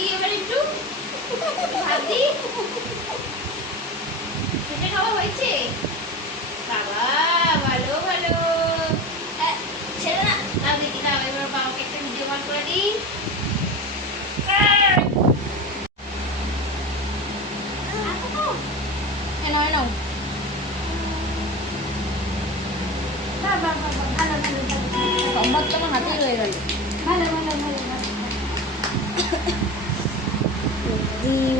যে এই যে এই যে এই যে এই যে এই যে ষাট ষাট বুঝলো তো দি ভাই আয় ষাট ষাট ষাট ভালো এটা ভালো ভালো চুলটা ঠিক করে নি হ্যাঁ আমার এই যে এই যে খোসা হয়েছে খাওয়া দি এবার একটু ভাত দি খোসা খাওয়া হয়েছে বাবা ভালো ভালো ছেড়ে না দাও দিদি দাও এবার বাবাকে একটা ভিডিও কল করে দিই এ নাও। সম্বাদ তো আমার হাতেই রয়ে গেল ভালো, ভালো, ভালো, ভালো। দিও